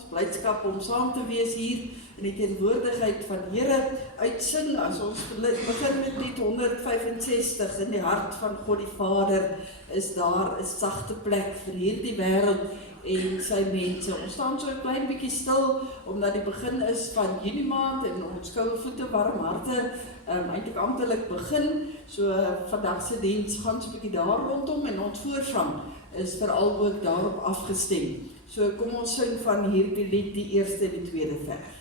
ons blydskap om saam te wees hier in die teenwoordigheid van die Here uitsing as ons begin met lied 165 in die hart van God die Vader is daar 'n sagte plek vir hierdie wêreld en sy mense. Ons staan so 'n klein bietjie stil omdat die begin is van Junie maand en ons koue voete warm harte eintlik amptelik begin. So vandag se diens gaan so 'n bietjie daar rondom en ons voorsang is veral ook daarop afgestem. So kom ons sing van hierdie lied die eerste en die tweede vers.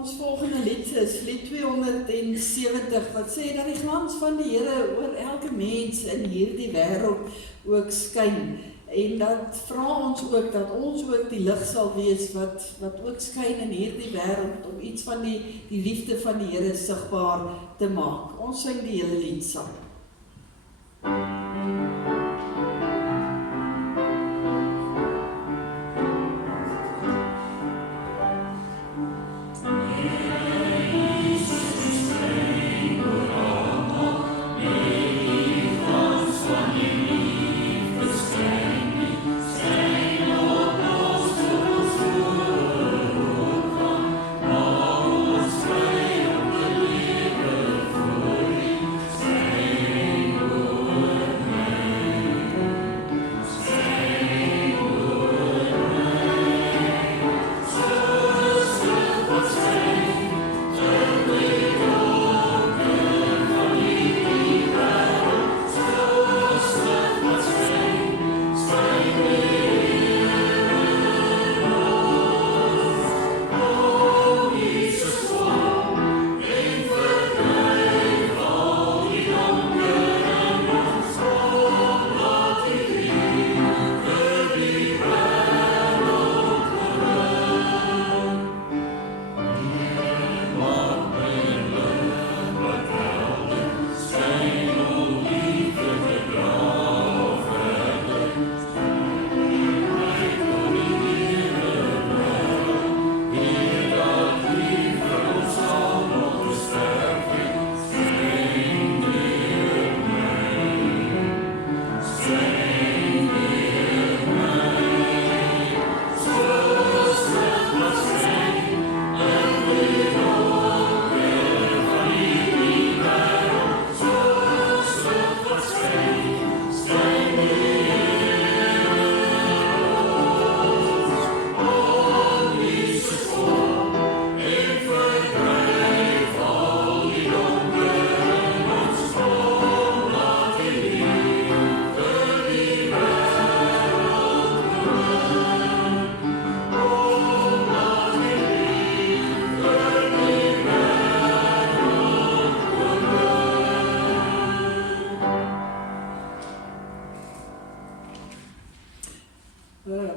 Ons volgende lied is lied 270 wat sê dat die glans van die Here oor elke mens in hierdie wêreld ook skyn en dat vra ons ook dat ons ook die lig sal wees wat ook skyn in hierdie wêreld om iets van die liefde van die Here sigbaar te maak. Ons sing die hele lied saam.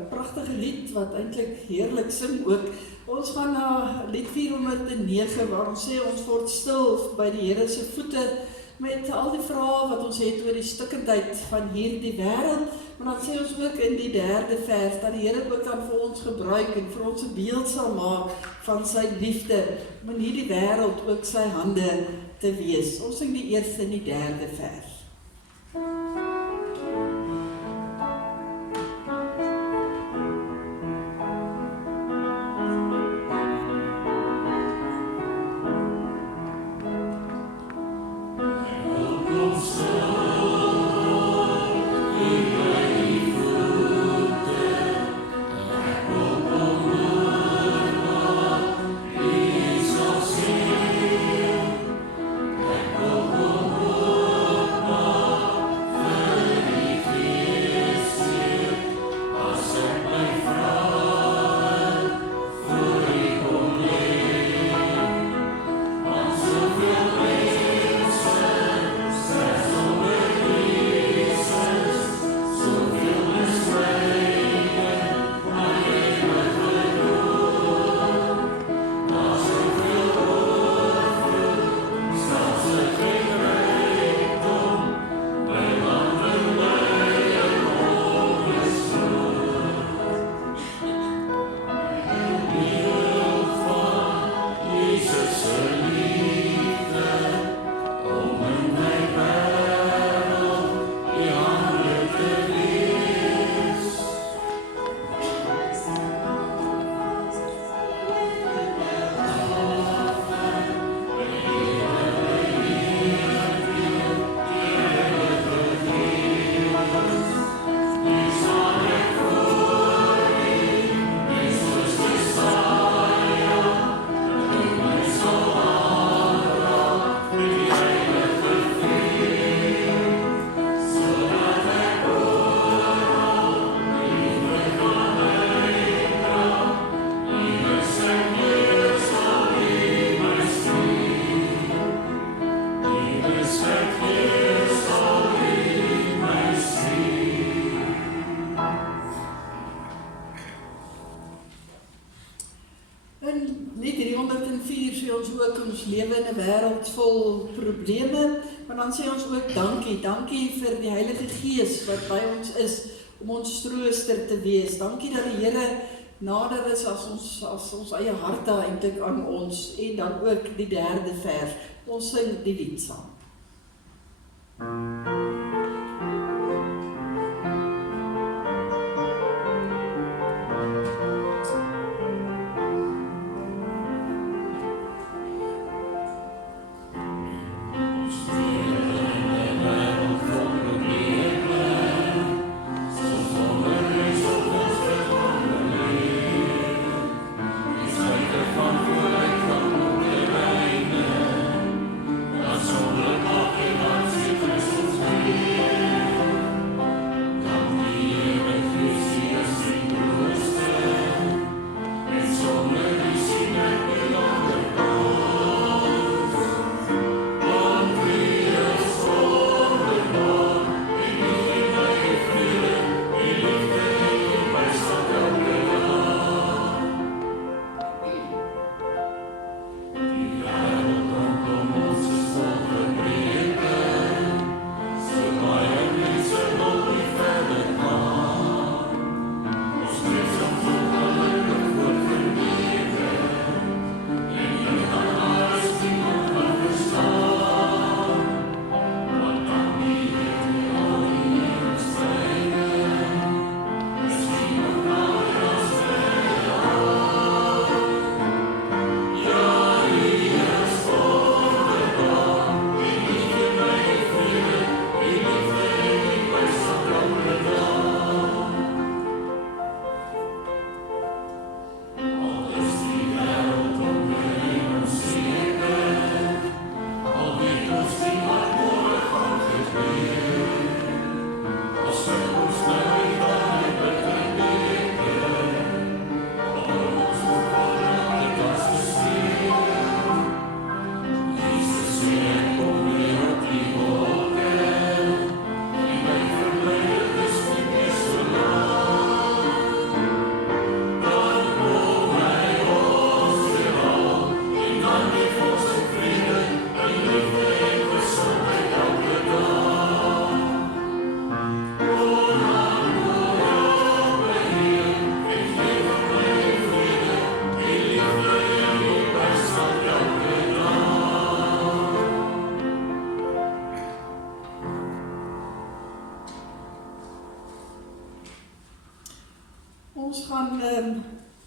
Pragtige lied wat eintlik heerlik sing ook. Ons gaan na lied 409 waar ons sê ons word stil by die Here se voete met al die vrae wat ons het oor die stikkindheid van hierdie wêreld, maar dan sê ons ook in die 3de vers dat die Here ook dan vir ons gebruik en vir ons 'n beeld sal maak van sy liefde om in hierdie wêreld ook sy hande te wees. Ons sing die eerste en die 3de vers. Lewe in 'n wêreld vol probleme, maar dan sê ons ook dankie. Dankie vir die Heilige Gees wat by ons is om ons trooster te wees. Dankie dat die Here nader is as ons eie harte eintlik aan ons. En dan ook die 3de vers. Ons sing die lied saam. Zonder mag in Ons gaan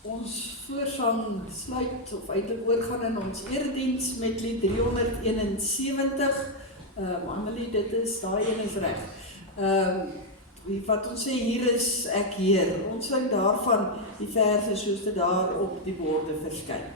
ons voorsang sluit, of eintlik oorgaan in ons erediens met lied 371. Annelie, dit is, daai een is reg. Wat ons sê, hier is ek Heer. Ons sing daarvan die verse soos dit daar op die borde verskyn.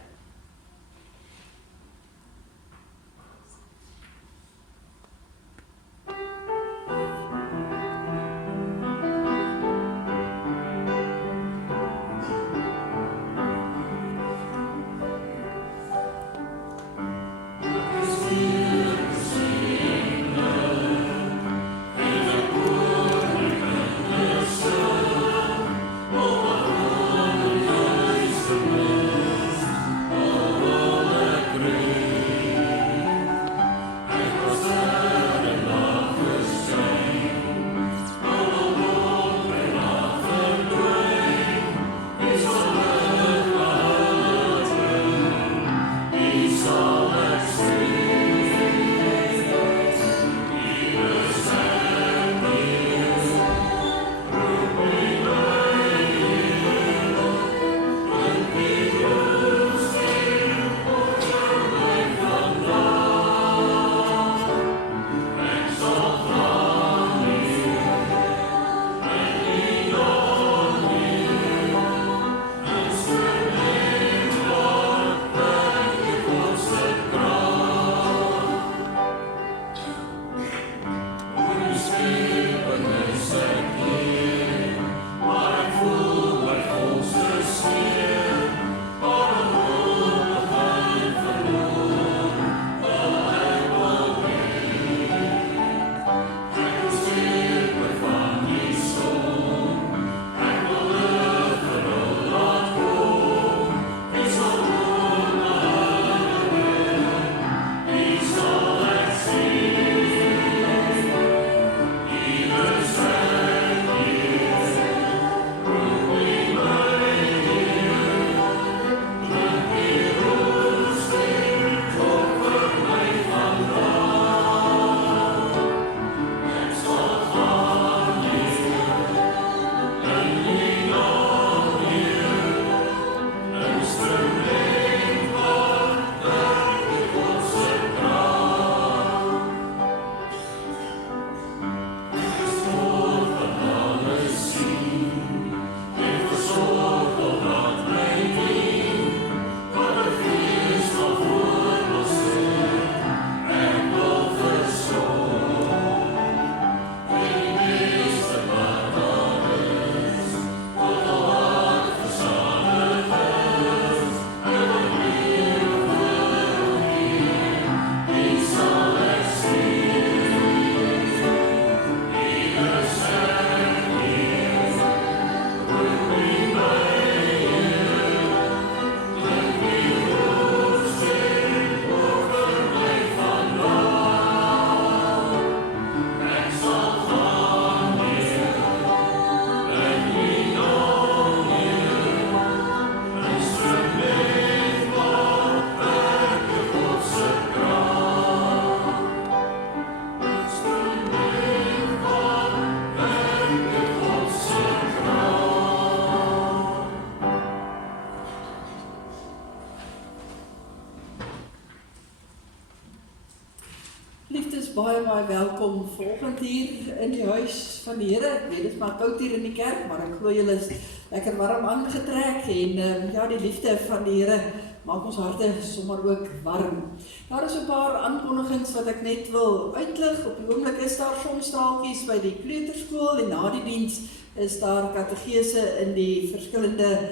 Baie welkom volgend hier in die huis van die Here. Ek weet, dit is maar koud hier in die kerk, maar ek glo julle is lekker warm aangetrek en ja, die liefde van die Here maak ons harte sommer ook warm. Daar is 'n paar aankondigings wat ek net wil uitlig. Op die oomblik is daar sonstraaltjies by die kleuterskool en na die diens is daar kategese in die verskillende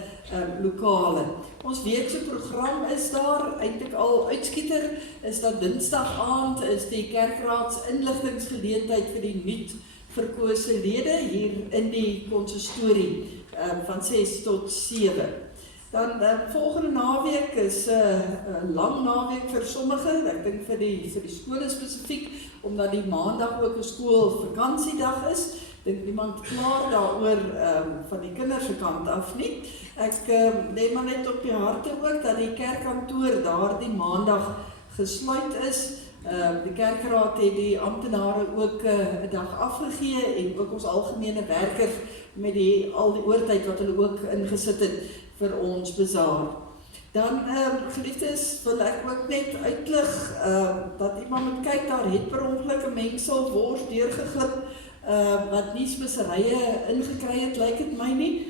lokale. Ons weekse program is daar, eintlik al uitskieter, is dat Dinsdag aand is die kerkraads inligtingsgeleentheid vir die nuut verkose lede hier in die konsistorie van 6 tot 7. Dan volgende naweek is 'n lang naweek vir sommige, ek dink vir die skole spesifiek, omdat die maandag ook 'n skoolvakantiedag is. Dink niemand klaar daaroor van die kinders se kant af nie. Ek lê maar net op die harte ook dat die kerkkantoor daar die maandag gesluit is. Die kerkraad het die amptenare ook 'n dag afgegee en ook ons algemene werkers met al die oortyd wat hulle ook ingesit het vir ons bazaar. Dan, geliefdes, wil ek ook net uitlig dat iemand moet kyk, daar het per ongeluk 'n mengsel wors deurgeglip wat nie smisserye ingekry het, lyk dit my nie.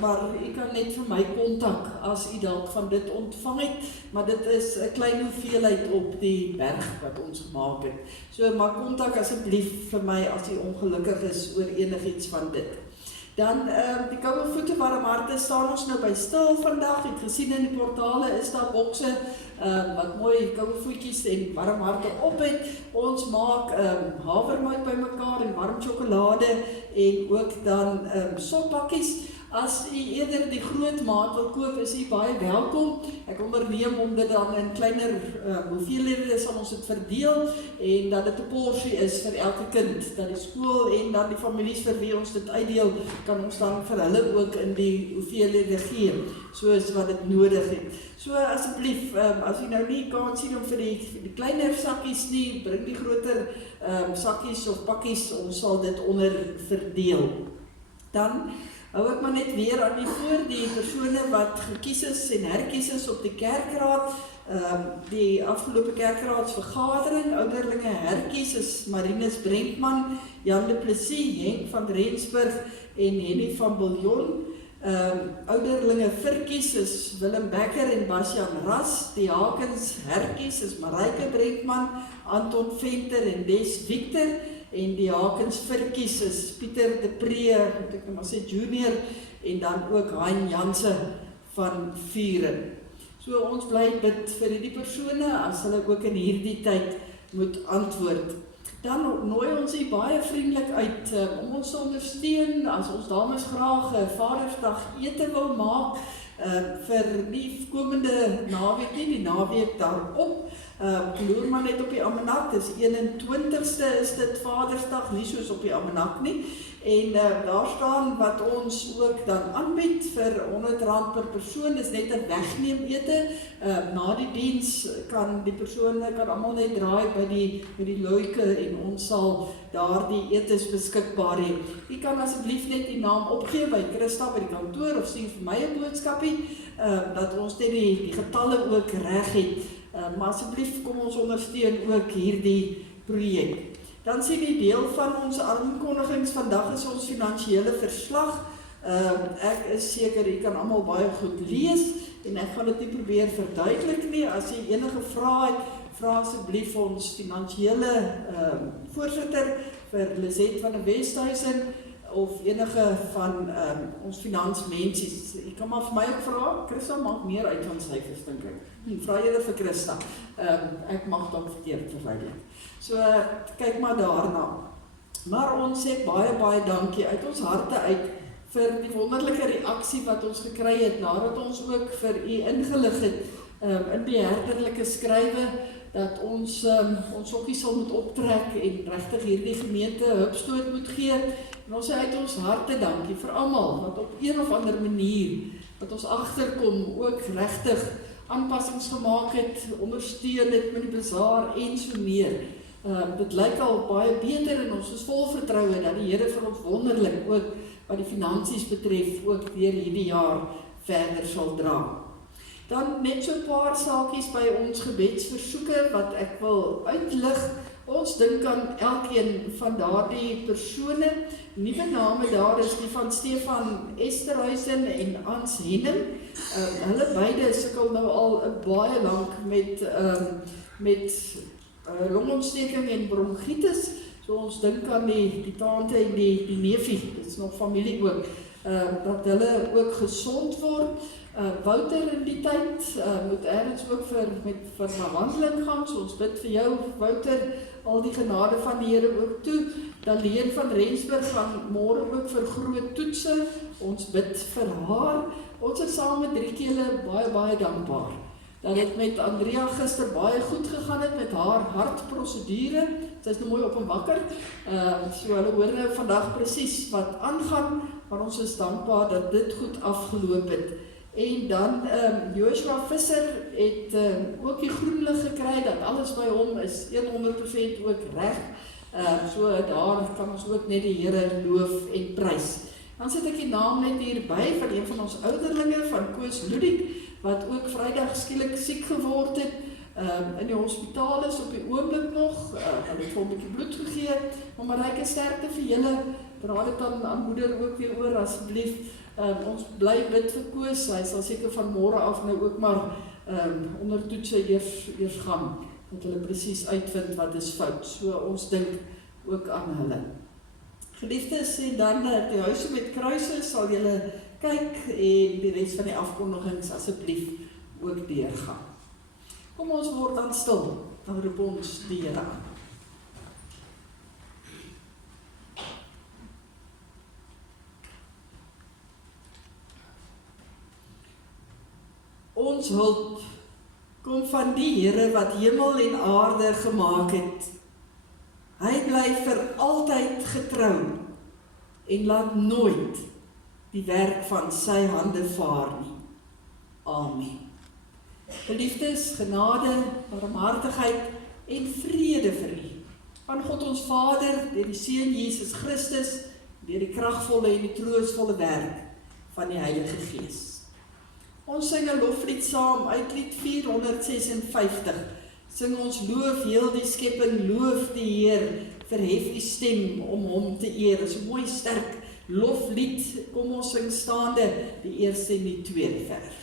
Maar u kan net vir my kontak as u dalk van dit ontvang het, maar dit is 'n klein hoeveelheid op die berg wat ons gemaak het. So maar kontak asseblief vir my as u ongelukkig is oor enigiets van dit. Dan die koue voete warm harte staan ons nou by stil vandag. Ek het gesien in die portale is daar bokse wat mooi koue voetjies en warm harte op het. Ons maak havermout bymekaar en warm sjokolade en ook dan soppakkies. As u eerder die groot maat wil koop, is u baie welkom. Ek onderneem om dit dan in kleiner hoeveelhede sal ons dit verdeel en dat dit 'n porsie is vir elke kind. Dat die skool en dan die families vir wie ons dit uitdeel, kan ons dan vir hulle ook in die hoeveelhede gee, soos wat dit nodig het. So asseblief, as u nou nie kan sien om vir die kleiner sakkies nie, bring die groter sakkies of pakkies, ons sal dit onder verdeel. Dan hou ek maar net weer aan die persone wat gekies is en herkies is op die kerkraad. Die afgelope kerkraadsvergadering, ouderlinge herkies is Marinus Brenkman, Jan de Plessis, Henk van Rensburg en Henny van Biljon. Ouderlinge verkies is Willem Becker en Basjan Ras. Die Hakens herkies is Marijke Brenkman, Anton Venter en Des Victor. En die Hakens verkies is Pieter de Pree, moet ek nou maar sê junior, en dan ook Hein Janse van Vuren. So ons bly bid vir die persone, as hulle ook in hierdie tyd moet antwoord. Dan nooi ons u baie vriendelik uit om ons te ondersteun, as ons dames graag 'n Vadersdag ete wil maak, vir die komende naweek nie, die naweek daarop. Loer maar net op die almanak, dis 21ste is dit Vadersdag, nie soos op die almanak nie. En daar staan wat ons ook dan aanbied vir R100 per persoon, dis net 'n wegneem ete. Na die diens kan die persone almal net draai by die luike en ons sal daar die etes beskikbaar hê. U kan asseblief net die naam opgee by Christa by die kantoor of stuur vir my 'n boodskapie, dat ons net die getalle ook reg het. Maar asseblief kom ons ondersteun ook hierdie projek. Dan sien die deel van ons aankondigings vandag is ons finansiële verslag. Ek is seker jy kan almal baie goed lees en ek gaan dit nie probeer verduidelik nie. As jy enige vrae het, vra asseblief ons finansiële voorsitter vir Lisette van der Westhuizen of enige van ons finansmensies. Jy kan maar vir my ook vra. Christa maak meer uit van syfers, dink ek. Vra jy dit vir Christa. Ek mag dan verkeerd verduidelik. So kyk maar daarna. Maar ons sê baie dankie uit ons harte uit vir die wonderlike reaksie wat ons gekry het nadat ons ook vir u ingelig het in die herderlike skrywe dat ons sokkie sal moet optrek en regtig hierdie gemeente hupstoot moet gee. En ons sê uit ons harte dankie vir almal wat op een of ander manier wat ons agterkom ook regtig aanpassings gemaak het, ondersteun het met die bazaar en so meer. Dit lyk al baie beter en ons is vol vertroue dat die Here vir ons wonderlik ook wat die finansies betref ook deur hierdie jaar verder sal dra. Dan net so 'n paar saakies by ons gebedsversoeke wat ek wil uitlig. Ons dink aan elkeen van daardie persone. Nuwe name daar is die van Stefan Esterhuizen en Ans Henning. Hulle beide sukkel nou al baie lank met longontsteking en bronkietis. So ons dink aan die tante en die neefie, dit is nog familie ook, dat hulle ook gesond word. Wouter in die tyd moet ergens ook vir behandeling gaan, so ons bid vir jou Wouter, al die genade van die Here ook toe. Dan Leen van Rensburg gaan môre ook vir groot toetse, ons bid vir haar. Ons is saam met Driekele baie dankbaar dat dit met Andrea gister baie goed gegaan het met haar hartprosedure. Sy is nou mooi op en wakker, so hulle hoor nou vandag presies wat aangaan, maar ons is dankbaar dat dit goed afgeloop het. En dan Joshua Visser het ook die groen lig gekry, dat alles by hom is 100% ook reg. So daar kan ons ook net die Here loof en prys. Dan sit ek die naam net hierby van een van ons ouderlinge, van Koos Ludwig, wat ook Vrydag skielik siek geword het, in die hospitaal is op die oomblik nog, hulle het vir hom 'n bietjie bloed gegee, maar ryke sterkte vir julle, dra dit aan moeder ook weer oor asseblief. Ons bly bid vir Koos, hy sal seker van môre af nou ook maar onder toetse eers gaan, dat hulle presies uitvind wat is fout, so ons dink ook aan hulle. Geliefdes, en dan die huise met kruise sal julle kyk en die res van die afkondigings asseblief ook deurgaan. Kom ons word dan stil, dan roep ons die Here aan. Ons hulp kom van die Here wat hemel en aarde gemaak het. Hy bly vir altyd getrou en laat nooit die werk van sy hande vaar nie. Amen. Geliefdes, genade, barmhartigheid en vrede vir u. Van God ons Vader, deur die Seun Jesus Christus, deur die kragvolle en die troostvolle werk van die Heilige Gees. Ons sing 'n loflied saam uit lied 456. Sing ons loof heel die skepping, loof die Heer, verhef u stem om hom te eer. Dit is 'n mooi sterk loflied. Kom ons sing staande die eerste en die tweede vers.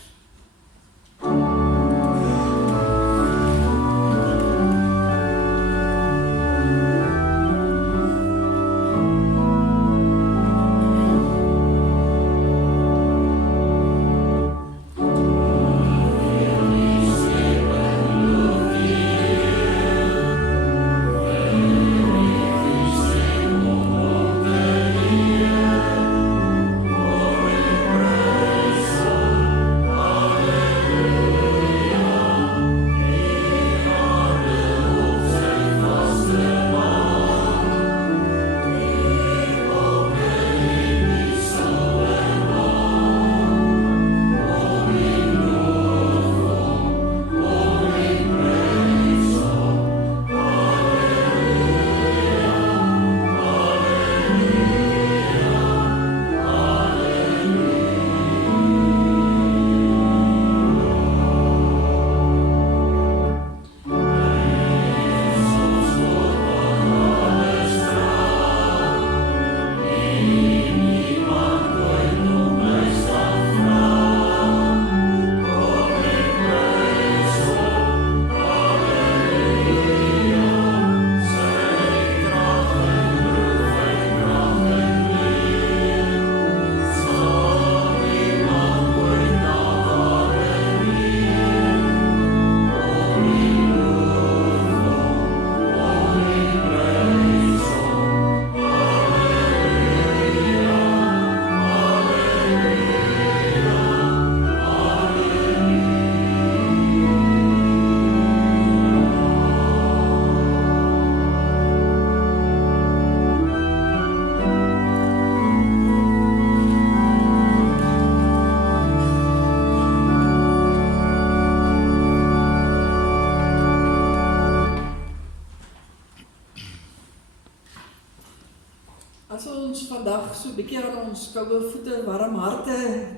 As ons vandag so 'n bietjie aan ons koue voete, warm harte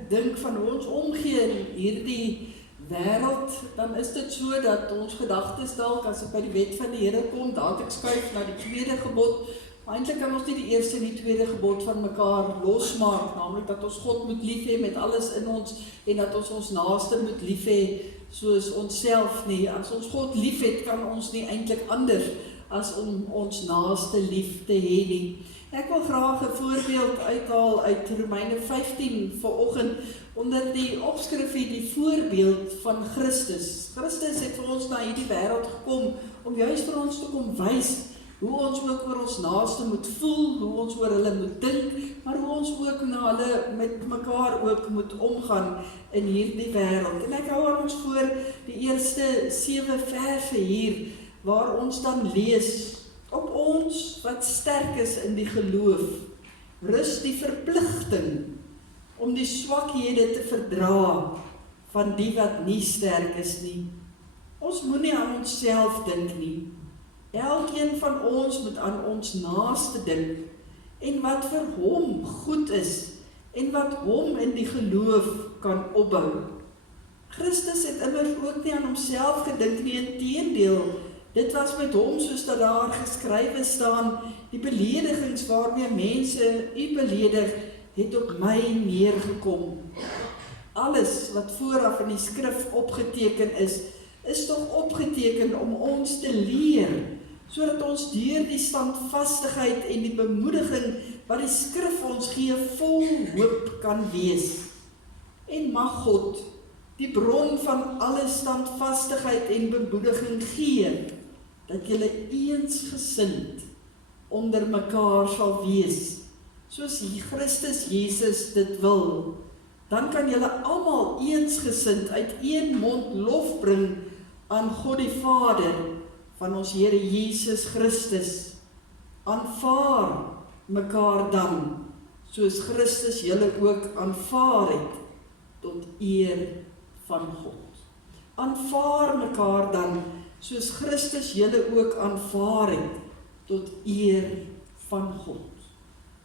dink van hoe ons omgee in hierdie wêreld, dan is dit so dat ons gedagtes dalk as dit by die wet van die Here kom, dadelik skuif na die tweede gebod. Maar eintlik kan ons nie die eerste en die tweede gebod van mekaar losmaak, naamlik dat ons God moet lief hê met alles in ons en dat ons ons naaste moet lief hê soos onsself nie. As ons God liefhet, kan ons nie eintlik anders as om ons naaste lief te hê nie. Ek wil graag 'n voorbeeld uithaal uit Romeine 15 vanoggend onder die opskrif die voorbeeld van Christus. Christus het vir ons na hierdie wêreld gekom om juist vir ons te kom wys hoe ons ook oor ons naaste moet voel, hoe ons oor hulle moet dink, maar hoe ons ook na hulle met mekaar ook moet omgaan in hierdie wêreld. En ek hou aan ons voor die eerste 7 verse hier, waar ons dan lees: op ons wat sterk is in die geloof, rus die verpligting om die swakhede te verdra van die wat nie sterk is nie. Ons moet nie aan onsself dink nie. Elkeen van ons moet aan ons naaste dink, en wat vir hom goed is, en wat hom in die geloof kan opbou. Christus het immers ook nie aan homself gedink nie, inteendeel, dit was met hom soos dat daar geskrywe staan, die beledigings waarmee mense u beledig, het op my neergekom. Alles wat vooraf in die skrif opgeteken is tog opgeteken om ons te leer, sodat ons deur die standvastigheid en die bemoediging wat die skrif ons gee, vol hoop kan wees. En mag God, die bron van alle standvastigheid en bemoediging gee, dat julle eensgesind onder mekaar sal wees, soos Christus Jesus dit wil. Dan kan julle almal eensgesind uit een mond lof bring aan God die Vader van ons Here Jesus Christus. Aanvaar mekaar dan, soos Christus julle ook aanvaar het, tot eer van God. Aanvaar mekaar dan, soos Christus julle ook aanvaar het, tot eer van God.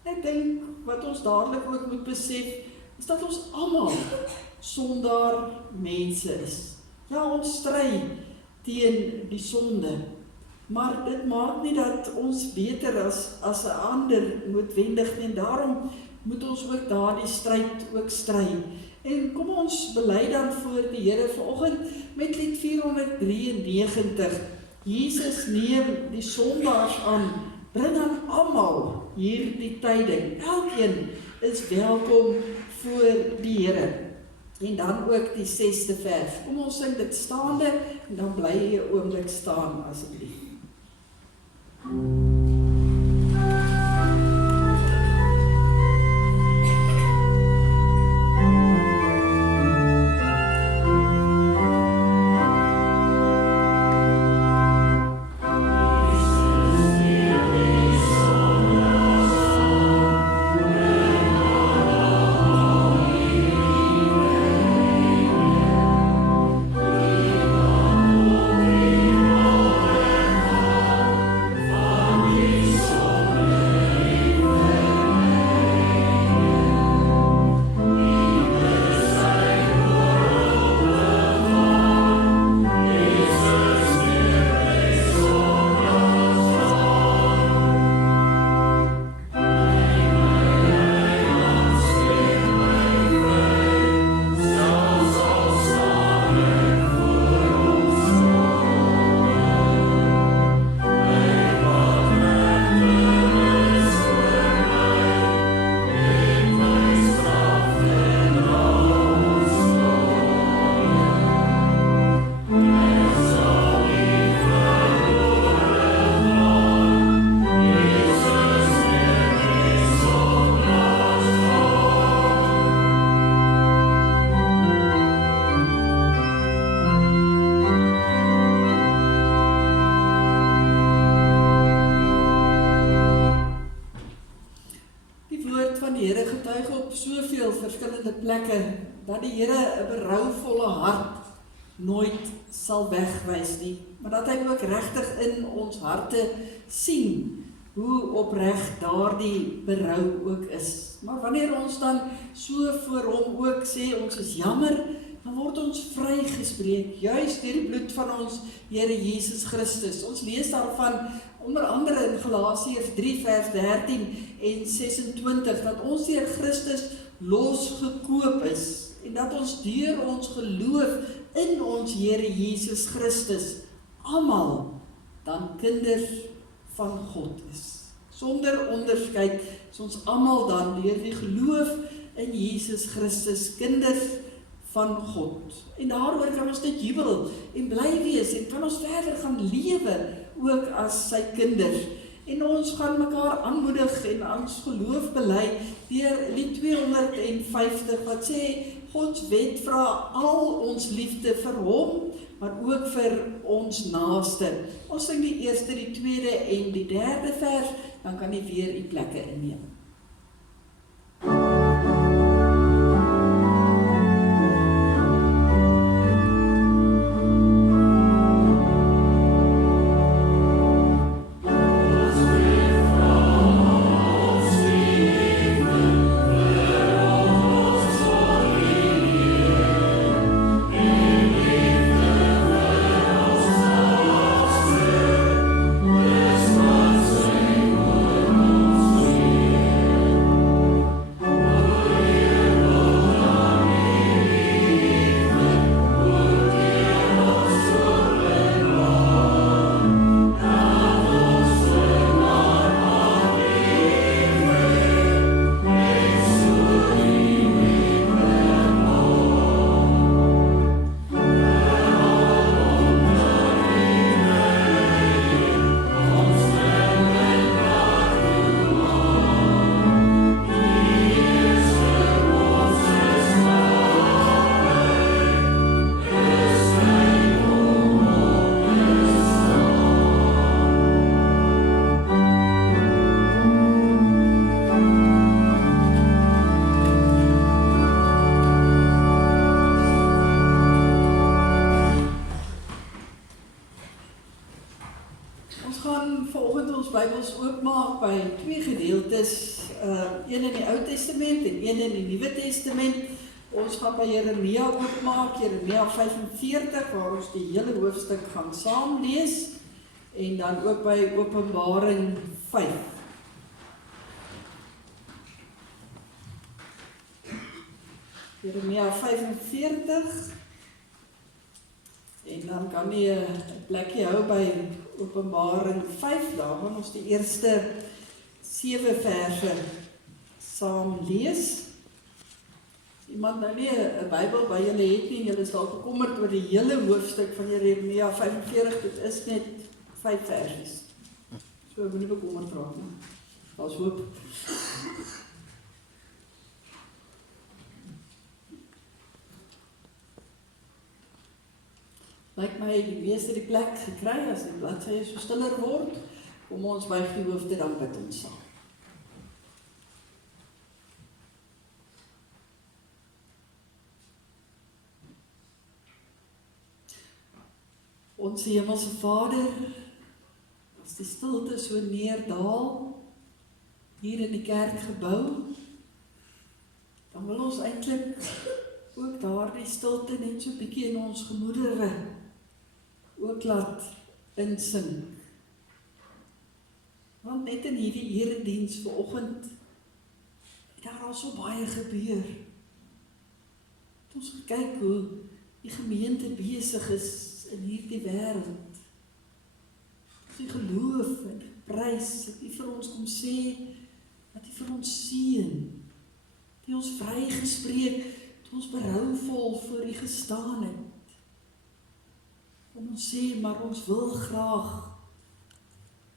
Ek dink wat ons dadelik ook moet besef, is dat ons almal sondaar mense is. Ja, ons stry teen die sonde, maar dit maak nie dat ons beter as 'n ander noodwendig nie, en daarom moet ons ook daardie stryd ook stry. En kom ons bely dan voor die Here vanoggend met lied 493. Jesus neem die sondaars aan, bring aan almal hierdie tyding. Elkeen is welkom voor die Here. En dan ook die 6de vers. Kom ons sing dit staande, en dan bly jy 'n oomblik staan asseblief. Plekke, dat die Here 'n berouvolle hart nooit sal wegwys nie, maar dat hy ook regtig in ons harte sien hoe opreg daardie berou ook is. Maar wanneer ons dan so voor hom ook sê ons is jammer, dan word ons vrygespreek, juis deur die bloed van ons Here Jesus Christus. Ons lees daarvan onder andere in Galasiërs 3 vers 13 en 26 dat ons deur Christus losgekoop is en dat ons deur ons geloof in ons Here Jesus Christus almal dan kinders van God is. Sonder onderskeid is ons almal dan deur die geloof in Jesus Christus kinders van God. En daaroor kan ons net jubel en bly wees en kan ons verder gaan lewe ook as sy kinders. En ons gaan mekaar aanmoedig en ons geloof bely deur lied 250 wat sê Gods wet vra al ons liefde vir hom, maar ook vir ons naaste. Ons sing die eerste, die tweede en die derde vers, dan kan jy weer die plekke inneem. Bybels oopmaak by twee gedeeltes, een in die Ou Testament en een in die Nuwe Testament. Ons gaan by Jeremia oopmaak, Jeremia 45, waar ons die hele hoofstuk gaan saam lees, en dan ook by Openbaring 5. Jeremia 45, en dan kan jy 'n plekkie hou by Openbaring 5, daar gaan ons die eerste 7 verse saam lees. As iemand nou nie 'n Bybel by julle het nie, julle is dalk bekommerd oor die hele hoofstuk van Jeremia 45, dit is net 5 verse. So moenie bekommerd raak nie. Daar's hoop. Lyk my die meeste die plek gekry, as die bladsye so stiller word, kom ons buig die hoofde, dan bid ons saam. Ons Hemelse Vader, as die stilte so neerdaal, hier in die kerkgebou, dan wil ons eintlik ook daardie stilte net so bietjie in ons gemoedere ook laat insink. Want net in hierdie erediens vanoggend het daar al so baie gebeur. Het ons gekyk hoe die gemeente besig is in hierdie wêreld. Die geloof en prys, dat U vir ons kom sê, dat U vir ons seën, die ons vrygespreek, dat ons berouvol voor U gestaan het. En ons sê, maar ons wil graag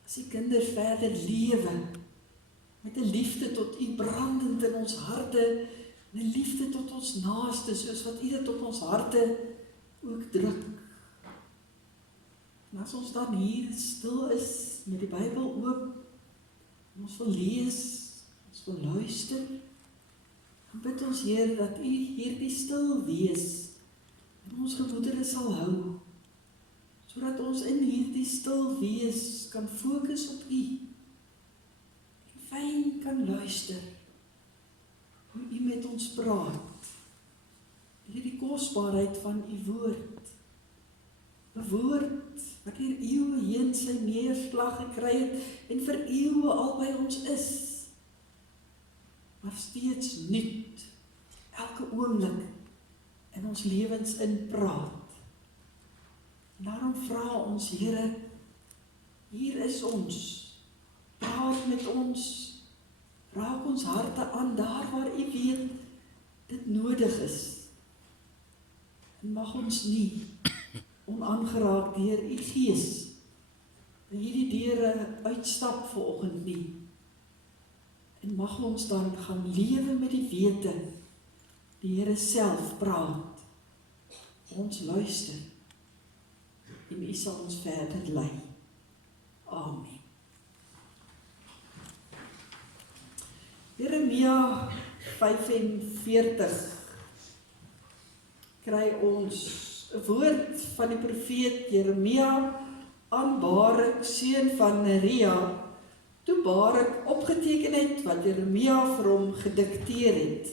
as die kinders verder lewe, met 'n liefde tot U brandend in ons harte, en 'n liefde tot ons naaste, soos wat U dit op ons harte ook druk. En as ons dan hier stil is, met die Bybel oop, en ons wil lees, ons wil luister, dan bid ons Heer, dat U hierdie stil wees, en ons gemoedere sal hou, sodat ons in hierdie stil wees kan fokus op U, en fyn kan luister, hoe U met ons praat, hierdie kosbaarheid van U woord, 'n woord wat deur eeue heen sy neerslag gekry het, en vir eeue al by ons is, maar steeds nuut, elke oomblik in ons lewens inpraat. En daarom vra ons, Here, hier is ons, praat met ons, raak ons harte aan daar waar U weet dit nodig is. En mag ons nie onaangeraak deur U Gees by hierdie deure uitstap vanoggend nie. En mag ons dan gaan lewe met die wete, die Here self praat, ons luister, en U sal ons verder lei. Amen. Jeremia 45 kry ons 'n woord van die profeet Jeremia aan Baruk, seun van Neria, toe Baruk opgeteken het wat Jeremia vir hom gedikteer het.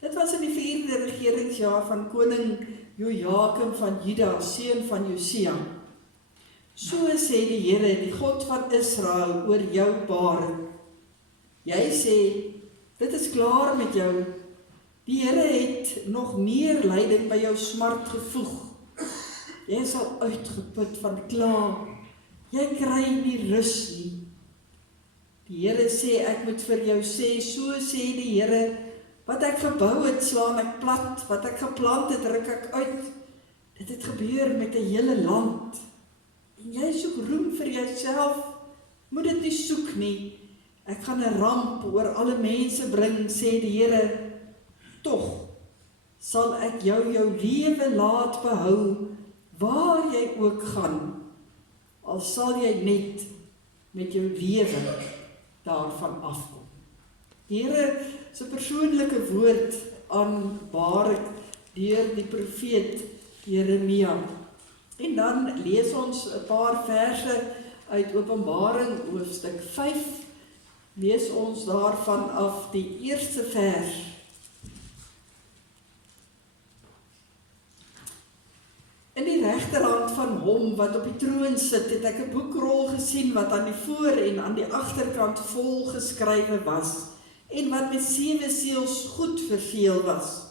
Dit was in die 4de regeringsjaar van koning Jojakim van Juda, seun van Josia. So sê die Here, die God van Israel, oor jou Baruk. Jy sê, dit is klaar met jou. Die Here het nog meer lyding by jou smart gevoeg. Jy sal uitgeput van kla. Jy kry nie rus nie. Die Here sê, ek moet vir jou sê, so sê die Here, wat ek gebou het, slaan ek plat, wat ek geplant het, ruk ek uit. Dit het gebeur met 'n hele land. En jy soek roem vir jouself, moet dit nie soek nie. Ek gaan 'n ramp oor alle mense bring, sê die Here. Tog sal ek jou lewe laat behou, waar jy ook gaan, al sal jy net met jou lewe daarvan afkom. Die Here se persoonlike woord aan Baruk deur die profeet Jeremia. En dan lees ons 'n paar verse uit Openbaring hoofstuk 5, lees ons daarvan af die eerste vers. In die regterhand van hom wat op die troon sit, het ek 'n boekrol gesien wat aan die voor en aan die agterkant vol geskrywe was, en wat met 7 seels goed verveel was.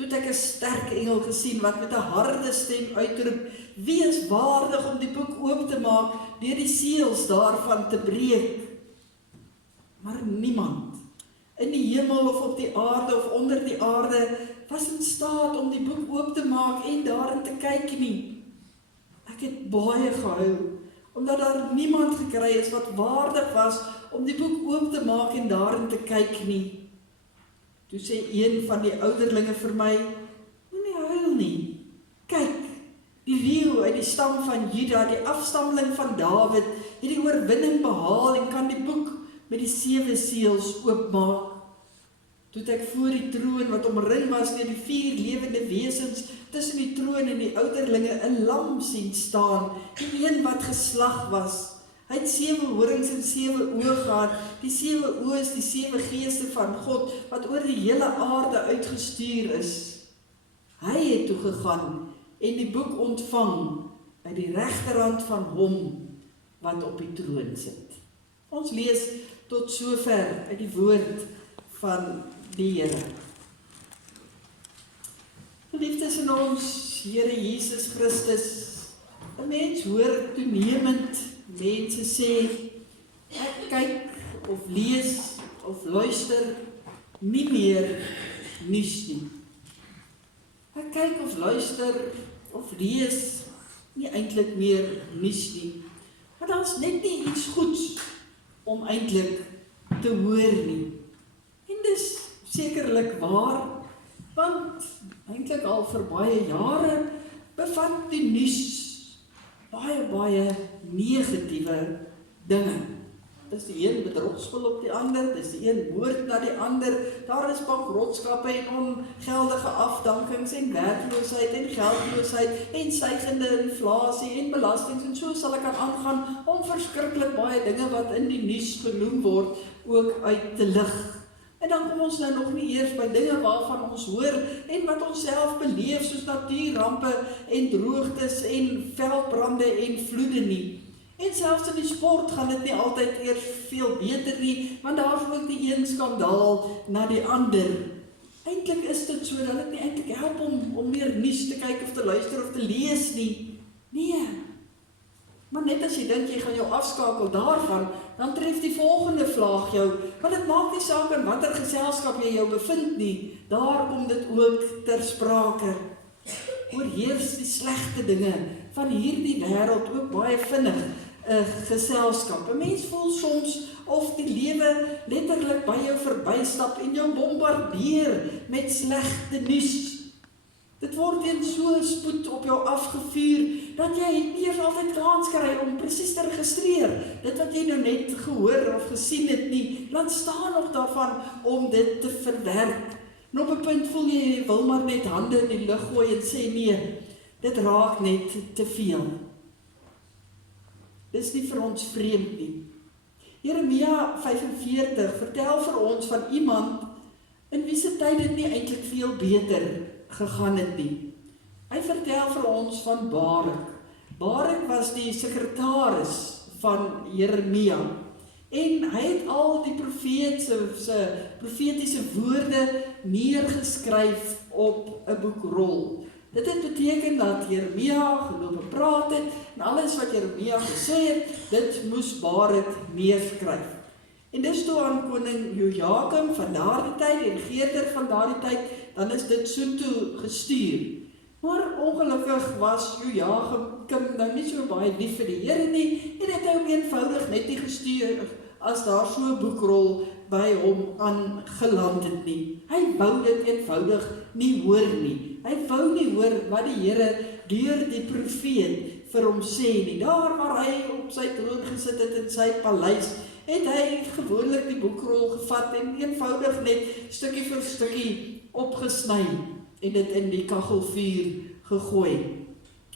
Toe het ek 'n sterk engel gesien wat met 'n harde stem uitroep: Wie is waardig om die boek oop te maak, deur die seels daarvan te breek? Maar niemand in die hemel of op die aarde of onder die aarde was in staat om die boek oop te maak en daarin te kyk nie. Ek het baie gehuil, omdat daar niemand gekry is wat waardig was om die boek oop te maak en daarin te kyk nie. Toe sê een van die ouderlinge vir my: Moenie huil nie. Kyk, die leeu uit die stam van Juda, die afstammeling van Dawid, het die oorwinning behaal en kan die boek met die 7 seels oopmaak. Toe het ek voor die troon wat omring was deur die 4 lewende wesens, tussen die troon en die ouderlinge 'n lam sien staan, die een wat geslag was. Hy het 7 horings en 7 oë gehad. Die 7 oë is die 7 geeste van God wat oor die hele aarde uitgestuur is. Hy het toe gegaan en die boek ontvang uit die regterhand van hom wat op die troon sit. Ons lees tot sover uit die woord van die Here. Geliefdes in ons Here Jesus Christus, 'n mens hoor toenemend mense sê: Ek kyk of lees of luister nie meer nuus nie. Ek kyk of luister of lees nie eintlik meer nuus nie. Maar daar's net nie iets goeds om eintlik te hoor nie. En dis sekerlik waar, want eintlik al vir baie jare bevat die nuus baie negatiewe dinge. Dis die een bedrogspel op die ander, dis die een moord na die ander, daar is bankrotskappe en ongeldige afdankings en werkloosheid en geldloosheid en stygende inflasie en belastings en so sal ek aangaan om verskriklik baie dinge wat in die nuus genoem word ook uit te lig. En dan kom ons nou nog nie eers by dinge waarvan ons hoor en wat ons self beleef, soos natuurrampe en droogtes en veldbrande en vloede nie. En selfs in die sport gaan dit nie altyd eers veel beter nie, want daar is ook die een skandaal na die ander. Eintlik is dit so dat dit nie eintlik help om meer nuus te kyk of te luister of te lees nie. Nee. Maar net as jy dink jy gaan jou afskakel daarvan, dan tref die volgende vlaag jou, want dit maak nie saak in watter geselskap jy jou bevind nie, daar kom dit ook ter sprake. Oorheers die slegte dinge van hierdie wêreld ook baie vinnig 'n geselskap. 'n Mens voel soms of die lewe letterlik by jou verbystap en jou bombardeer met slegte nuus. Dit word in so spoed op jou afgevuur, dat jy nie eers altyd kans kry om presies te registreer. Dit wat jy nou net gehoor of gesien het nie, laat staan nog daarvan om dit te verwerk. En op 'n punt voel jy wil maar net hande in die lug gooi en sê nee, dit raak net te veel. Dis nie vir ons vreemd nie. Jeremia 45 vertel vir ons van iemand in wie se tyd dit nie eintlik veel beter gegaan het nie. Hy vertel vir ons van Barak. Barak was die sekretaris van Jeremia. En hy het al die profetiese woorde neergeskryf op 'n boekrol. Dit het beteken dat Jeremia geloop en praat het, en alles wat Jeremia gesê het, dit moes Barak neerskryf. En dis toe aan koning Jojakim van daardie tyd en Geter van daardie tyd, dan is dit so toe gestuur. Maar ongelukkig was Jojakim nou nie so baie lief vir die Here nie, en het hom eenvoudig net nie gestuur as daar so 'n boekrol by hom aangeland het nie. Hy wou dit eenvoudig nie hoor nie. Hy wou nie hoor wat die Here deur die profeet vir hom sê nie. Daar waar hy op sy troon gesit het in sy paleis, het hy gewoonlik die boekrol gevat en eenvoudig net stukkie vir stukkie opgesny en dit in die kachelvuur gegooi.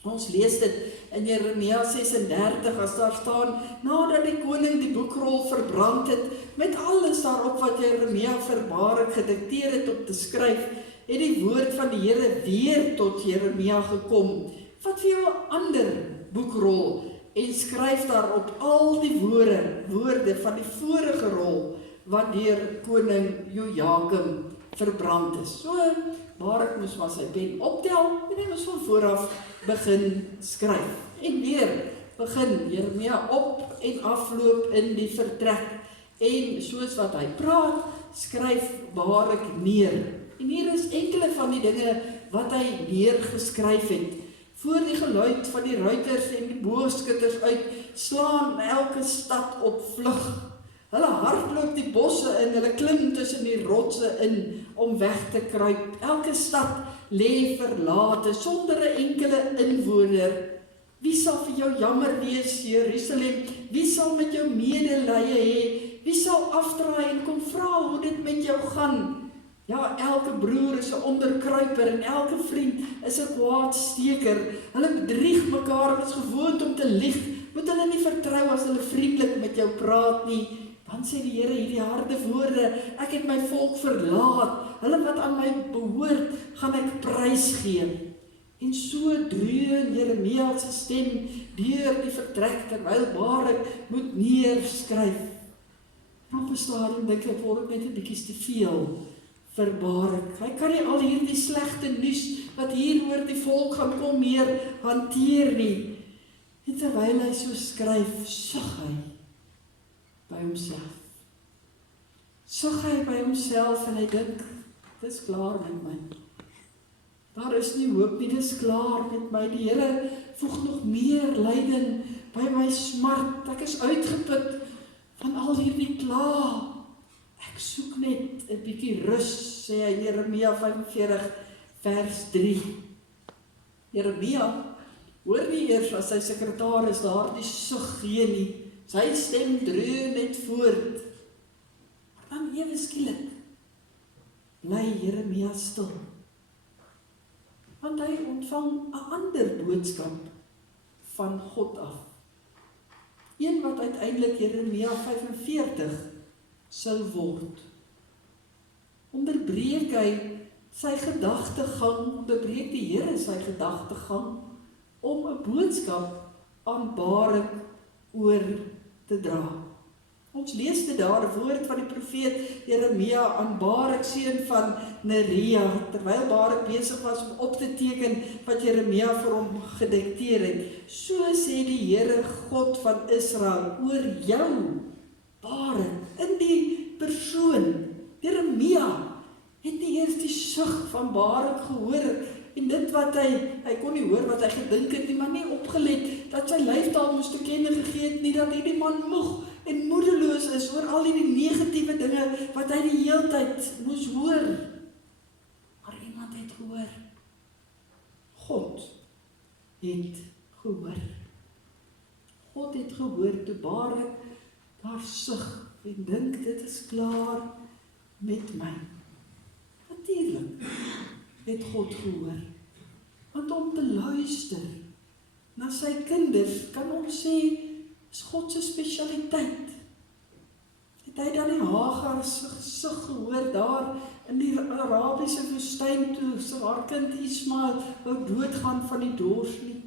Ons lees dit in Jeremia 36 as daar staan, nadat die koning die boekrol verbrand het, met alles daarop wat Jeremia vir Baruk gedikteer het om te skryf, het die woord van die Here weer tot Jeremia gekom. Vat vir jou 'n ander boekrol en skryf daarop al die woorde van die vorige rol wat deur koning Jojakim verbrand is. So, Baruk moes maar sy pen optel en hy moes van vooraf begin skryf. En weer begin Jeremia op en afloop in die vertrek. En soos wat hy praat, skryf Baruk neer. En hier is enkele van die dinge wat hy neergeskryf het. Voor die geluid van die ruiters en die boogskutters uit, slaan elke stad op vlug. Hulle hardloop die bosse in, hulle klim tussen die rotse in om weg te kruip. Elke stad lê verlate sonder 'n enkele inwoner. Wie sal vir jou jammer wees, Jerusalem? Wie sal met jou medelee hê? Wie sal afdraai en kom vra hoe dit met jou gaan? Ja, elke broer is 'n onderkruiper en elke vriend is 'n kwaadsteker. Hulle bedrieg mekaar en is gewoond om te lieg. Moet hulle nie vertrou as hulle vriendelik met jou praat nie. Dan sê die Here hierdie harde woorde, ek het my volk verlaat. Hulle wat aan my behoort, gaan ek prys gee. En so dreun Jeremia se stem deur die vertrek terwyl Baruk moet neerskryf. Op 'n stadium dink ek word net 'n bietjie te veel vir Baruk. Hy kan nie al hierdie slegte nuus wat hier oor die volk gaan kom meer hanteer nie. En terwyl hy so skryf, sug hy by homself. Sug hy by homself en hy dink, dis klaar met my. Daar is nie hoop nie, dis klaar met my. Die Here voeg nog meer lyding by my smart. Ek is uitgeput van al hierdie kla. Ek soek net 'n bietjie rus, sê hy Jeremia 45 vers 3. Jeremia hoor nie eers as sy sekretaris daardie sug gee nie. Sy stem dreun net voort. Maar dan ewe skielik bly Jeremia stil. Want hy ontvang 'n ander boodskap van God af. Een wat uiteindelik Jeremia 45 sou word. Onderbreek hy sy gedagtegang, onderbreek die Here sy gedagtegang om 'n boodskap aan Baruk oor te dra. Ons lees dit daar, 'n woord van die profeet Jeremia aan Baruk seun van Neria, terwyl Baruk besig was om op te teken wat Jeremia vir hom gedikteer het. So sê die Here God van Israel oor jou, Baruk, in die persoon Jeremia, het nie eers die sug van Baruk gehoor. En dit wat hy kon nie hoor wat hy gedink het nie, maar nie opgelet dat sy lyfstaal moes te kenne gegee het nie, dat hierdie man moeg en moedeloos is oor al die negatiewe dinge wat hy die hele tyd moes hoor. Maar iemand het gehoor. God het gehoor. God het gehoor toe Baruk daar sug en dink dit is klaar met my. Natuurlik het God gehoor. Want om te luister na sy kinders, kan ons sê, is God se spesialiteit. Het hy dan die Hagar se gesig gehoor daar in die Arabiese woestyn toe haar kind Ismael wou doodgaan van die dors nie?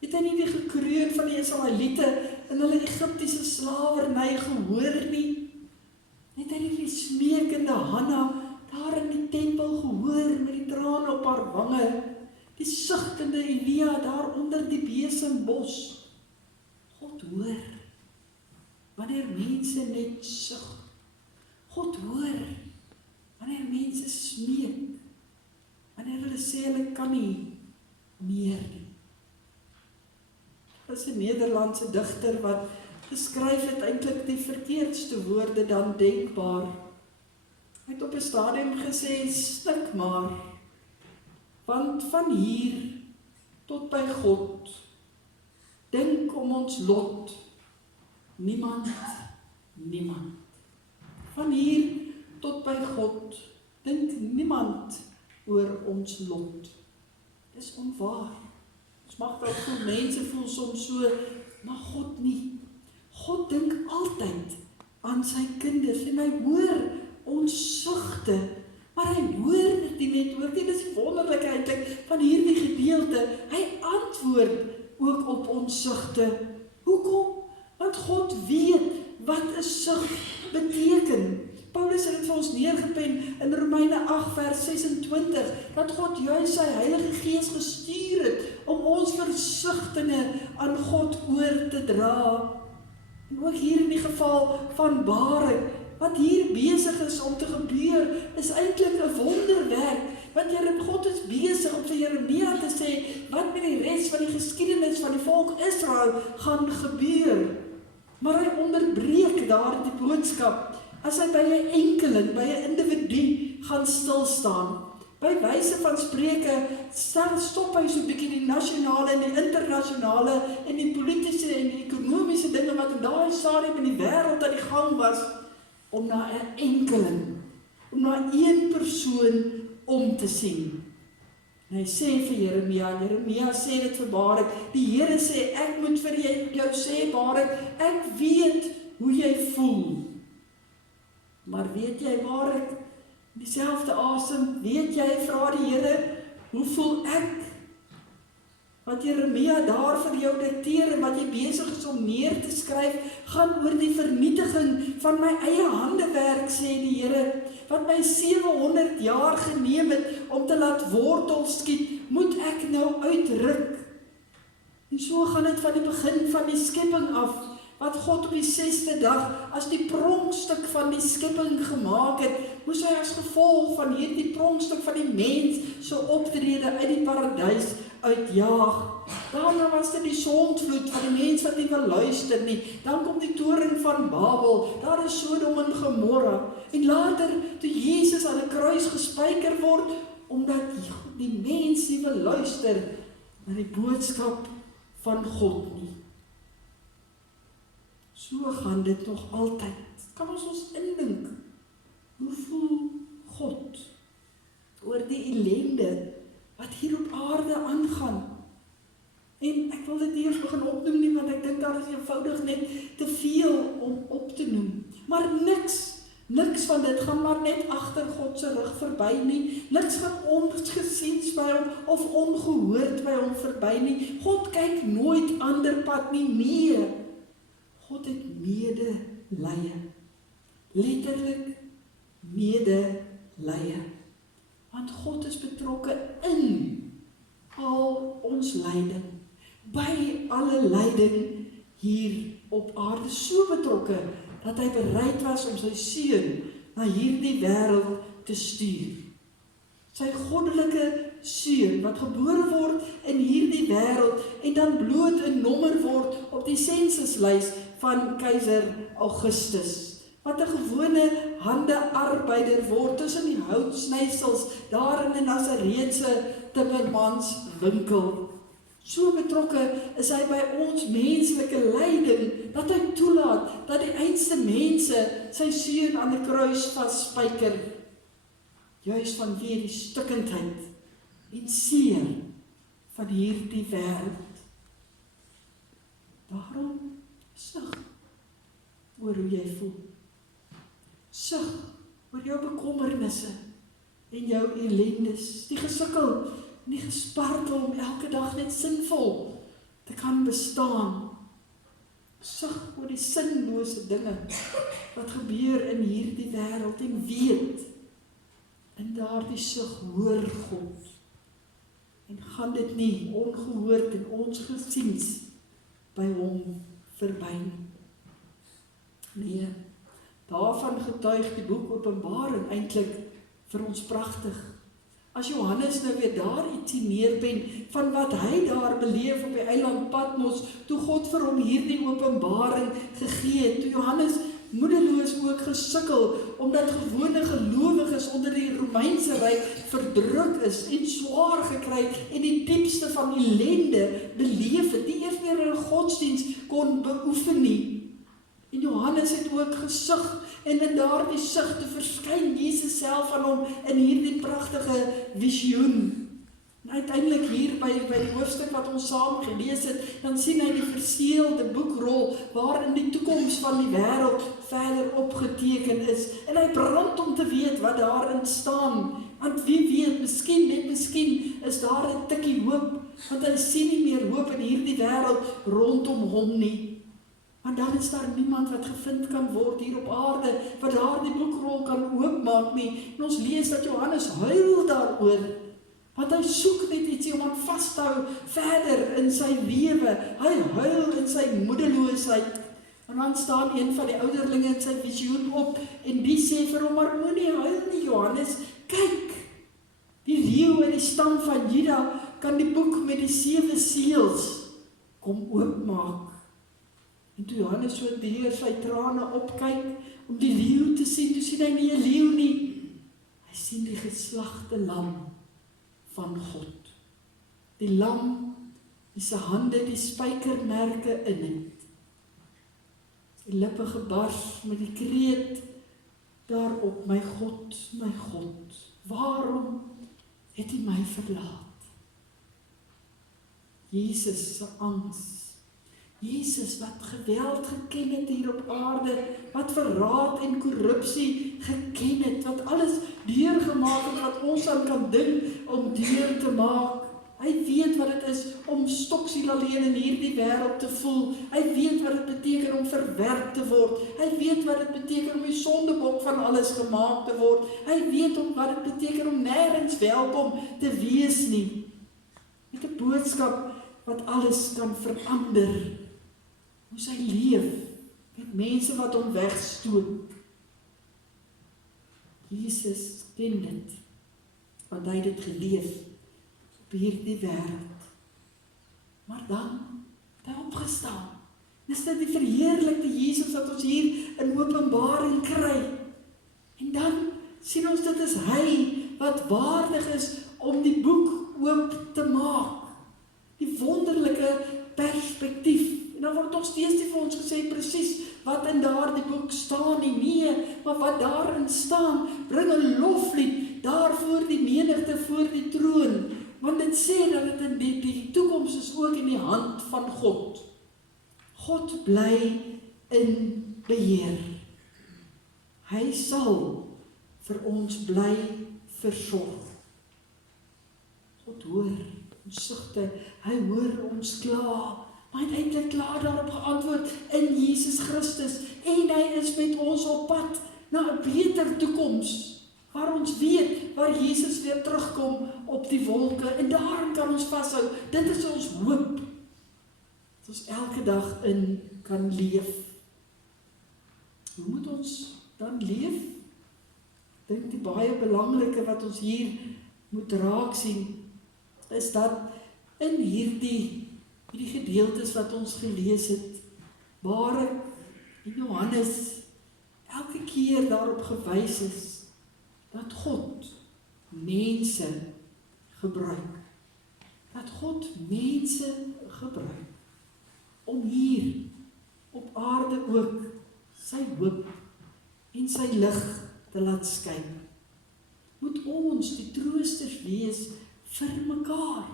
Het hy nie die gekreun van die Israeliete in hulle Egiptiese slawerny gehoor nie? Het hy nie die smeekende Hanna daar in die tempel gehoor met die trane op haar wange, die sugtende Elia daar onder die besembos? God hoor, wanneer mense net sug. God hoor, wanneer mense smeek, wanneer hulle sê hulle kan nie meer nie. Dit is 'n Nederlandse digter wat geskryf het eintlik die verkeerdste woorde dan denkbaar. Hy het op 'n stadium gesê, snik maar, want van hier tot by God, dink om ons lot, niemand. Van hier tot by God, dink niemand oor ons lot. Dis onwaar, Ons mag dalk voel, mense voel soms so, maar God nie. God dink altyd aan sy kinders en hy hoor ons sugte, maar hy hoor dit nie net hoor nie, dis wonderlik eintlik van hierdie gedeelte. Hy antwoord ook op ons sugte. Hoekom? Want God weet wat 'n sug beteken. Paulus het dit vir ons neergepen in Romeine 8 vers 26, dat God juis sy Heilige Gees gestuur het om ons versigtinge aan God oor te dra. En ook hier in die geval van Barak, wat hier besig is om te gebeur, is eintlik 'n wonderwerk, want God is besig om vir Jeremia te sê, wat met die res van die geskiedenis van die volk Israel gaan gebeur. Maar hy onderbreek daar die boodskap, as hy by 'n enkeling, by 'n individu gaan stilstaan. By wyse van spreke, stop hy so 'n bietjie die nasionale en die internasionale en die politiese en die ekonomiese dinge wat in daai stadium in die wêreld aan die gang was, om na 'n enkeling, om na een persoon om te sien. En hy sê vir Jeremia sê dit vir Barak, die Here sê, ek moet vir jou sê, Barak, ek weet hoe jy voel. Maar weet jy, Barak, dieselfde asem, weet jy, vra die Here, hoe voel ek? Wat Jeremia daar vir jou dikteer en wat jy besig is om neer te skryf, gaan oor die vernietiging van my eie handewerk, sê die Here, wat my 700 jaar geneem het om te laat wortel skiet, moet ek nou uitruk. En so gaan dit van die begin van die skepping af, wat God op die 6de dag as die pronkstuk van die skepping gemaak het, moes hy as gevolg van hierdie pronkstuk van die mens so optrede uit die paradys uitjaag. Daarna was dit die sondvloed van die mens wat nie wil luister nie. Dan kom die toring van Babel, daar is Sodom en Gomorra. En later, toe Jesus aan 'n kruis gespijker word, omdat die mens nie wil luister na die boodskap van God nie. So gaan dit nog altyd. Kan ons indink, hoe voel God oor die ellende wat hier op aarde aangaan? En ek wil dit nie eers begin opnoem nie, want ek dink daar is eenvoudig net te veel om op te noem. Maar niks van dit gaan maar net agter God se rug verby nie. Niks gaan ongesiens by hom of ongehoord by hom verby nie. God kyk nooit ander pad nie, nee. God het medelee. Letterlik medelee. Want God is betrokke in al ons lyding. By alle lyding hier op aarde, so betrokke dat hy bereid was om sy seun na hierdie wêreld te stuur. Sy goddelike seun wat gebore word in hierdie wêreld en dan bloot 'n nommer word op die sensuslys van keiser Augustus, wat 'n gewone handearbeider word tussen die houtsnysels daar in 'n Nasareetse timmermans winkel. So betrokke is hy by ons menslike lyding, dat hy toelaat dat die einste mense sy seun aan die kruis vasspijker, juis vanweë die stukkendheid en seer van hierdie wêreld. Daarom sug oor hoe jy voel. Sug oor jou bekommernisse en jou ellendes, die gesukkel en die gespartel om elke dag net sinvol te kan bestaan. Sug oor die sinlose dinge wat gebeur in hierdie wêreld en weet, in daardie sug hoor God. En gaan dit nie ongehoord en ongesiens by hom verby. Nee, daarvan getuig die boek Openbaring eintlik vir ons pragtig. As Johannes nou weer daar ietsie neerpen van wat hy daar beleef op die eiland Patmos, toe God vir hom hierdie openbaring gegee het, toe Johannes moedeloos ook gesukkel, omdat gewone gelowiges onder die Romeinse ryk verdruk is en swaar gekry en die diepste van ellende beleef het, nie eers meer in godsdienst kon beoefen nie. En Johannes het ook gesug, en in daardie sug te verskyn Jesus self aan hom in hierdie pragtige visioen. En uiteindelik hier by die hoofstuk wat ons saam gelees het, dan sien hy die verseelde boekrol waarin die toekoms van die wêreld verder opgeteken is. En hy brand om te weet wat daarin staan. Want wie weet, miskien is daar 'n tikkie hoop, want hy sien nie meer hoop in hierdie wêreld rondom hom nie. Want dan is daar niemand wat gevind kan word hier op aarde, wat daardie boekrol kan oopmaak nie. En ons lees dat Johannes huil daaroor, want hy soek net ietsie om aan vas te hou verder in sy lewe. Hy huil in sy moedeloosheid. En dan staan een van die ouderlinge in sy visioen op en die sê vir hom, maar moenie huil nie, Johannes. Kyk, die leeu in die stam van Juda kan die boek met die 7 seels kom oopmaak. En toe Johannes so deur sy trane opkyk om die leeu te sien, toe sien hy nie 'n leeu nie. Hy sien die geslagte lam van God. Die lam wie se hande die spykermerke in het. Die lippe gebars met die kreet daarop, my God, waarom het U my verlaat? Jesus se angs. Jesus wat geweld geken het hier op aarde, wat verraad en korrupsie geken het, wat alles deurgemaak het wat ons aan kan dink om deur te maak. Hy weet wat dit is om stoksiel alleen in hierdie wêreld te voel. Hy weet wat dit beteken om verwerp te word. Hy weet wat dit beteken om die sondebok van alles gemaak te word. Hy weet wat dit beteken om nêrens welkom te wees nie. Met 'n boodskap wat alles kan verander. Hoe sy leef met mense wat hom wegstoot. Jesus ken dit, want hy het dit geleef op hierdie wêreld. Maar dan het hy opgestaan. Dis dit die verheerlikte Jesus wat ons hier in Openbaring kry. En dan sien ons dit is hy wat waardig is om die boek oop te maak. Die wonderlike perspektief. En dan word nog steeds nie vir ons gesê presies wat in daardie boek staan nie. Nee, maar wat daarin staan, bring 'n loflied daar voor die menigte voor die troon. Want dit sê dat dit in die toekoms is ook in die hand van God. God bly in beheer. Hy sal vir ons bly versorg. God hoor ons sugte, hy hoor ons kla. Maar hy het klaar daarop geantwoord in Jesus Christus. En hy is met ons op pad na 'n beter toekoms. Waar ons weet, waar Jesus weer terugkom op die wolke. En daarin kan ons vashou. Dit is ons hoop. Dat ons elke dag in kan leef. Hoe moet ons dan leef? Ek dink die baie belangrike wat ons hier moet raak sien, is dat in hierdie gedeeltes wat ons gelees het, Marek en Johannes elke keer daarop gewys is, dat God mense gebruik. Dat God mense gebruik om hier op aarde ook sy hoop en sy lig te laat skyn. Moet ons die troosters wees vir mekaar.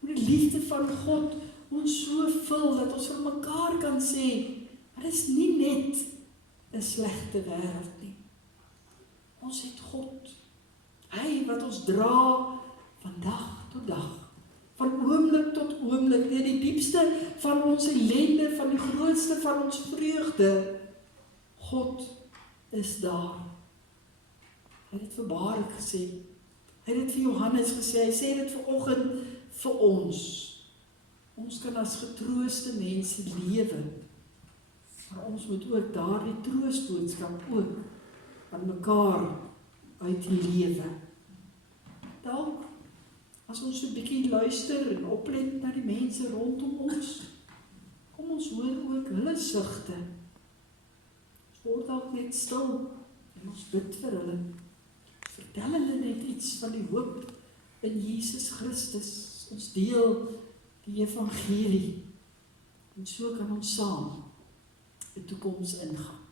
Moet die liefde van God ons so vul dat ons vir mekaar kan sê, maar dit is nie net 'n slegte wêreld nie. Ons het God. Hy wat ons dra van dag tot dag. Van oomblik tot oomblik. Deur die diepste van ons ellende, van die grootste van ons vreugde. God is daar. Hy het dit vir Marek gesê. Hy het dit vir Johannes gesê. Hy sê dit vanoggend vir ons. Ons kan as getrooste mense lewe. Maar ons moet ook daardie troostboodskap ook aan mekaar uitlewe. Dalk, as ons so 'n bietjie luister en oplet na die mense rondom ons, kom ons hoor ook hulle sugte. Ons word dalk net stil en ons bid vir hulle. Vertel hulle net iets van die hoop in Jesus Christus. Ons deel die evangelie. En so kan ons saam 'n toekoms ingaan.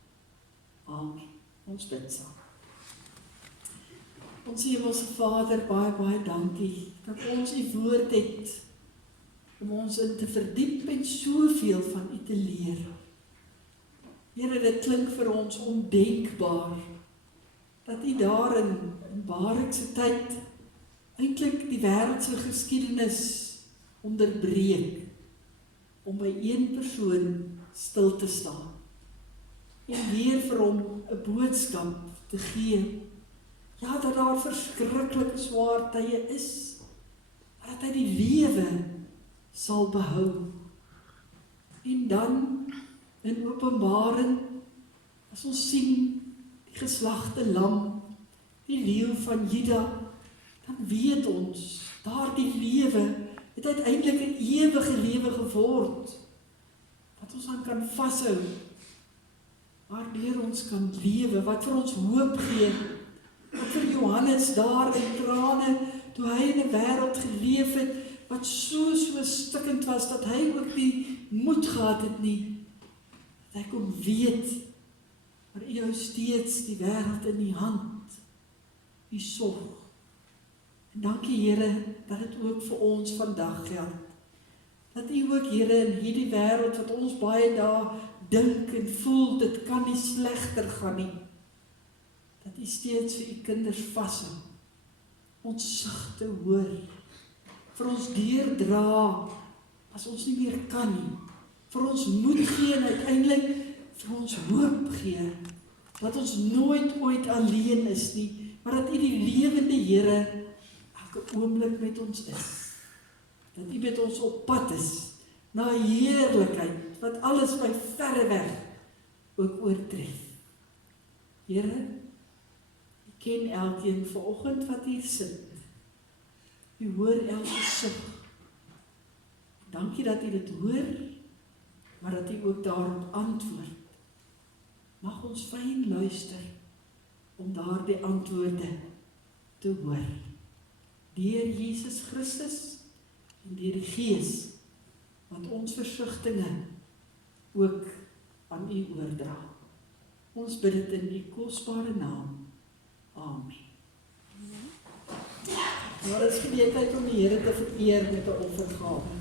Amen. Ons bid saam. Ons Hemelse Vader, baie, baie dankie dat ons U woord het om ons in te verdiep en soveel van U te leer. Here, dit klink vir ons ondenkbaar dat U daarin in Barak se tyd eintlik die wêreldse geskiedenis onderbreek om by een persoon stil te staan en weer vir hom 'n boodskap te gee. Ja, dat daar verskriklike swaar tye is, maar dat hy die lewe sal behou. En dan in Openbaring, as ons sien die geslagte lam, die leeu van Juda, dan weet ons, daardie lewe het uiteindelik 'n ewige lewe geword, wat ons aan kan vashou, waardeur ons kan lewe, wat vir ons hoop gee, wat vir Johannes daar in trane, toe hy in 'n wêreld geleef het, wat so stikkend was, dat hy ook nie moed gehad het nie, dat hy kon weet, maar U hou steeds die wêreld in U hand, U sorg. En dankie Here, dat dit ook vir ons vandag geld, dat U ook Here in hierdie wêreld, wat ons baie dae dink en voel, dit kan nie slegter gaan nie, dat U steeds vir U kinders vashou, ons sigte hoor, vir ons deurdra, as ons nie meer kan nie, vir ons moed gee en uiteindelik vir ons hoop gee, dat ons nooit ooit alleen is nie, maar dat U die lewende Here elke oomblik met ons is, dat U met ons op pad is, na heerlikheid, wat alles by verre weg ook oortref. Here, U ken elkeen vanoggend wat hier sit. U hoor elke sug. Dankie dat U dit hoor, maar dat U ook daarop antwoord. Mag ons fyn luister om daardie antwoorde te hoor. Deur Jesus Christus en deur die Gees, wat ons versigtinge ook aan U oordra. Ons bid dit in die kosbare naam. Amen. Nou, dit is geleentheid om die Here te vereer met 'n offergawe.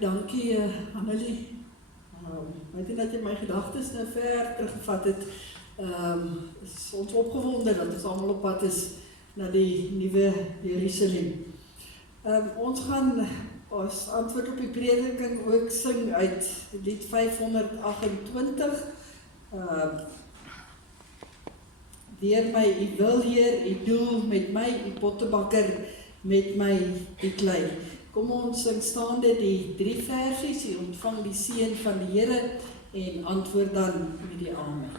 dankie Annelie. Weet jy dat jy my gedagtes nou ver teruggevat het. Is ons opgewonde dat ons almal op pad is na die nuwe Jerusalem. Ons gaan as antwoord op die prediking ook sing uit lied 528. Leer my u wil, Heer, u doel met my, u pottebakker met my die klei. Kom ons sing staande die 3 versies, u ontvang die seën van die Here en antwoord dan met die amen.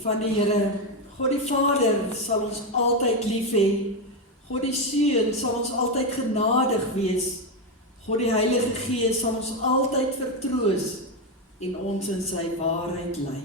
Van die Here, God die Vader sal ons altyd lief hê, God die Seun sal ons altyd genadig wees, God die Heilige Gees sal ons altyd vertroos en ons in sy waarheid lei.